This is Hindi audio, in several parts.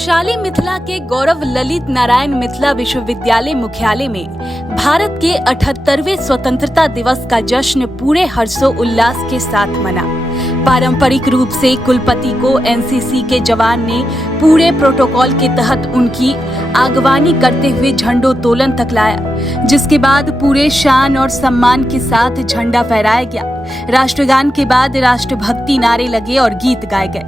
वैशाली मिथिला के गौरव ललित नारायण मिथिला विश्वविद्यालय मुख्यालय में भारत के 78वें स्वतंत्रता दिवस का जश्न पूरे हर्षोल्लास के साथ मना। पारंपरिक रूप से कुलपति को एनसीसी के जवान ने पूरे प्रोटोकॉल के तहत उनकी आगवानी करते हुए झंडोत्तोलन तक लाया, जिसके बाद पूरे शान और सम्मान के साथ झंडा फहराया गया। राष्ट्रगान के बाद राष्ट्रभक्ति नारे लगे और गीत गाए गए।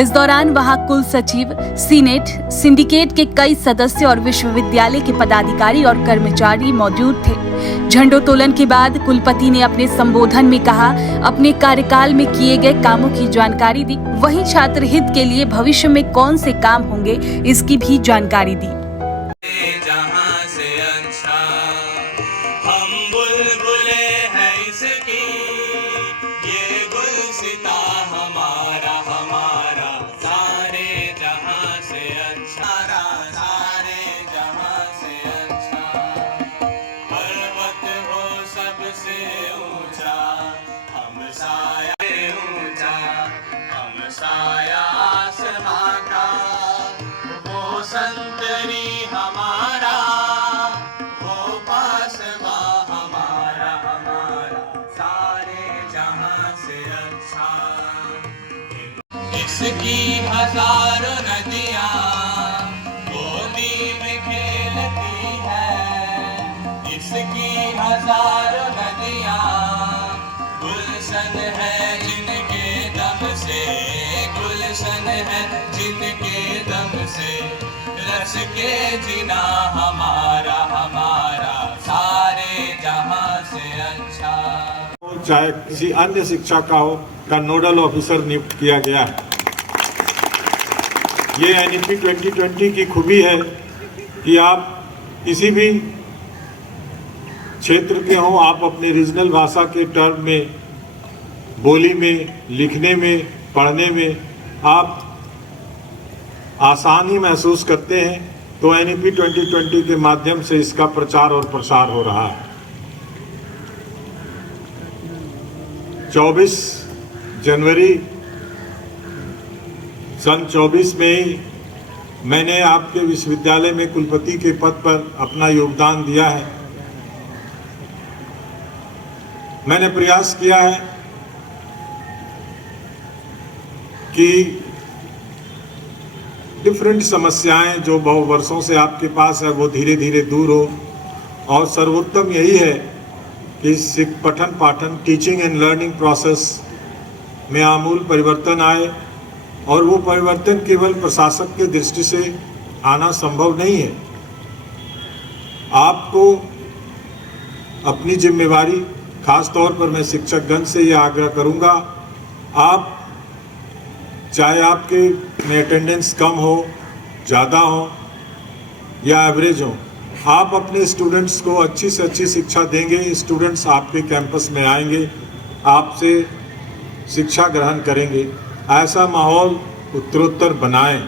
इस दौरान वहां कुल सचिव, सीनेट, सिंडिकेट के कई सदस्य और विश्वविद्यालय के पदाधिकारी और कर्मचारी मौजूद थे। झंडोत्तोलन के बाद कुलपति ने अपने संबोधन में कहा, अपने कार्यकाल में किए गए कामों की जानकारी दी। वहीं छात्र हित के लिए भविष्य में कौन से काम होंगे, इसकी भी जानकारी दी। संतरी हमारा वो पासवा हमारा हमारा सारे जहां से अच्छा। इसकी हजारों नदियां गोदी में खेलती है, इसकी हजारों नदियां गुलशन है जिनके दम से, गुलशन है जिनके दम से रस के जीना हमारा हमारा सारे जहां से अच्छा। चाहे किसी अन्य शिक्षा का हो, का नोडल ऑफिसर नियुक्त किया गया है। ये एनईपी 2020 की खूबी है कि आप किसी भी क्षेत्र के हों, आप अपने रीजनल भाषा के टर्म में, बोली में, लिखने में, पढ़ने में आप आसानी महसूस करते हैं। तो एनईपी 2020 के माध्यम से इसका प्रचार और प्रसार हो रहा है। 24 जनवरी सन 24 में ही मैंने आपके विश्वविद्यालय में कुलपति के पद पर अपना योगदान दिया है। मैंने प्रयास किया है कि डिफरेंट समस्याएं जो बहु वर्षों से आपके पास है वो धीरे धीरे दूर हो, और सर्वोत्तम यही है कि पठन पाठन, टीचिंग एंड लर्निंग प्रोसेस में आमूल परिवर्तन आए। और वो परिवर्तन केवल प्रशासक की दृष्टि से आना संभव नहीं है। आपको अपनी जिम्मेवारी, खास तौर पर मैं शिक्षकगण से ये आग्रह करूँगा, आप चाहे आपके में अटेंडेंस कम हो, ज़्यादा हो या एवरेज हो, आप अपने स्टूडेंट्स को अच्छी से अच्छी शिक्षा देंगे। स्टूडेंट्स आपके कैंपस में आएंगे, आपसे शिक्षा ग्रहण करेंगे। ऐसा माहौल उत्तरोत्तर बनाएं।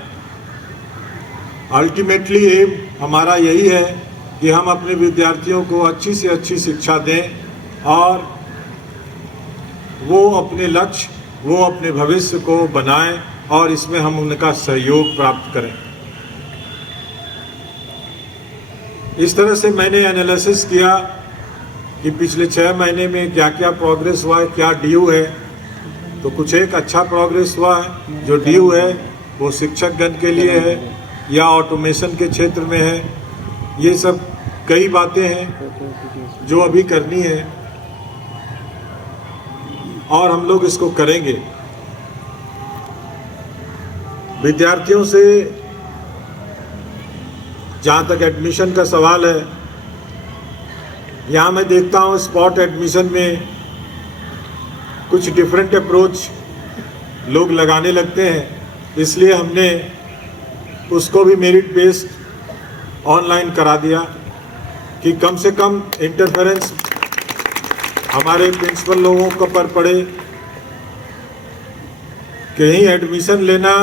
अल्टीमेटली एम हमारा यही है कि हम अपने विद्यार्थियों को अच्छी से अच्छी शिक्षा दें और वो अपने लक्ष्य, वो अपने भविष्य को बनाएं और इसमें हम उनका सहयोग प्राप्त करें। इस तरह से मैंने एनालिसिस किया कि पिछले 6 महीने में क्या क्या प्रोग्रेस हुआ है, क्या ड्यू है। तो कुछ एक अच्छा प्रोग्रेस हुआ है। जो ड्यू है वो शिक्षकगण के लिए है या ऑटोमेशन के क्षेत्र में है। ये सब कई बातें हैं जो अभी करनी है और हम लोग इसको करेंगे। विद्यार्थियों से जहाँ तक एडमिशन का सवाल है, यहाँ मैं देखता हूँ स्पॉट एडमिशन में कुछ डिफरेंट अप्रोच लोग लगाने लगते हैं। इसलिए हमने उसको भी मेरिट बेस्ड ऑनलाइन करा दिया कि कम से कम इंटरफेरेंस हमारे प्रिंसिपल लोगों को पर पड़े। कहीं एडमिशन लेना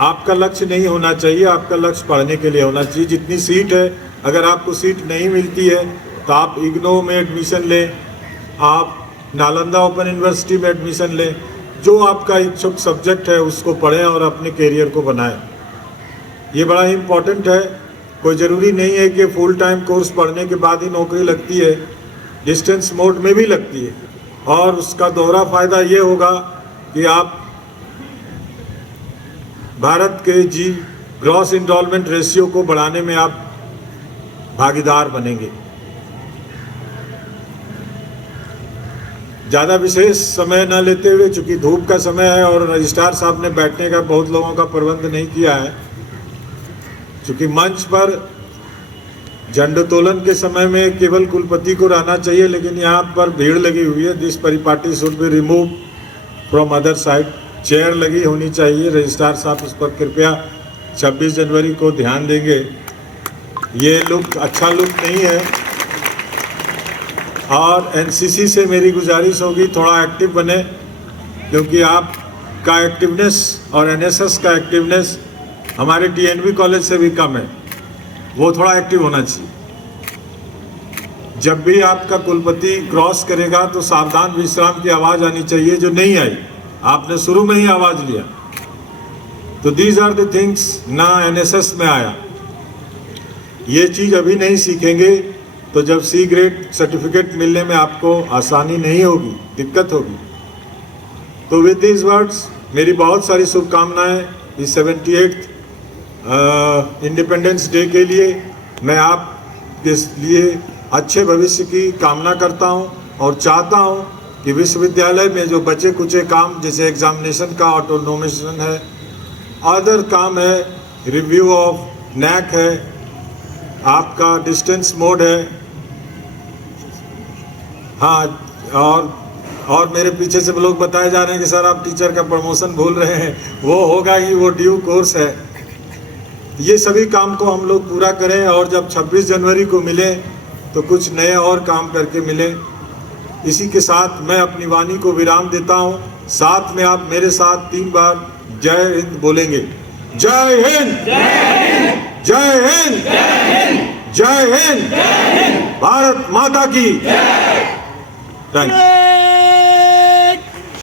आपका लक्ष्य नहीं होना चाहिए, आपका लक्ष्य पढ़ने के लिए होना चाहिए। जितनी सीट है, अगर आपको सीट नहीं मिलती है तो आप इग्नो में एडमिशन लें, आप नालंदा ओपन यूनिवर्सिटी में एडमिशन लें। जो आपका इच्छुक सब्जेक्ट है उसको पढ़ें और अपने कैरियर को बनाएं। ये बड़ा ही इम्पोर्टेंट है। कोई ज़रूरी नहीं है कि फुल टाइम कोर्स पढ़ने के बाद ही नौकरी लगती है, डिस्टेंस मोड में भी लगती है। और उसका दोहरा फ़ायदा ये होगा कि आप भारत के ग्रॉस इनरोलमेंट रेशियो को बढ़ाने में आप भागीदार बनेंगे। ज़्यादा विशेष समय न लेते हुए, चूँकि धूप का समय है और रजिस्ट्रार साहब ने बैठने का बहुत लोगों का प्रबंध नहीं किया है, चूँकि मंच पर झंडोत्तोलन के समय में केवल कुलपति को रहना चाहिए, लेकिन यहाँ पर भीड़ लगी हुई है। दिस परिपाटी should be remove from other side. Chair लगी होनी चाहिए। रजिस्ट्रार साहब उस पर कृपया 26 जनवरी को ध्यान देंगे। ये लुक अच्छा लुक नहीं है। और एनसीसी से मेरी गुजारिश होगी थोड़ा एक्टिव बने, क्योंकि आपका एक्टिवनेस और एनएसएस का एक्टिवनेस हमारे टीएनबी कॉलेज से भी कम है। वो थोड़ा एक्टिव होना चाहिए। जब भी आपका कुलपति क्रॉस करेगा तो सावधान विश्राम की आवाज़ आनी चाहिए, जो नहीं आई। आपने शुरू में ही आवाज़ लिया। तो दीज आर द थिंग्स ना एनएसएस में आया। ये चीज़ अभी नहीं सीखेंगे तो जब सी ग्रेड सर्टिफिकेट मिलने में आपको आसानी नहीं होगी, दिक्कत होगी। तो विद दीज वर्ड्स मेरी बहुत सारी शुभकामनाएं इस 78th इंडिपेंडेंस डे के लिए। मैं आपके लिए अच्छे भविष्य की कामना करता हूं और चाहता हूं कि विश्वविद्यालय में जो बचे कुचे काम, जैसे एग्जामिनेशन का ऑटोनोमेशन है, अदर काम है, रिव्यू ऑफ नैक है, आपका डिस्टेंस मोड है, हाँ, और मेरे पीछे से लोग बताए जा रहे हैं कि सर आप टीचर का प्रमोशन भूल रहे हैं। वो होगा ही, वो ड्यू कोर्स है। ये सभी काम को हम लोग पूरा करें और जब 26 जनवरी को मिले तो कुछ नए और काम करके मिले। इसी के साथ मैं अपनी वाणी को विराम देता हूँ। साथ में आप मेरे साथ 3 बार जय हिंद बोलेंगे। जय हिंद, जय हिंद, जय हिंद, भारत माता की। Thank you.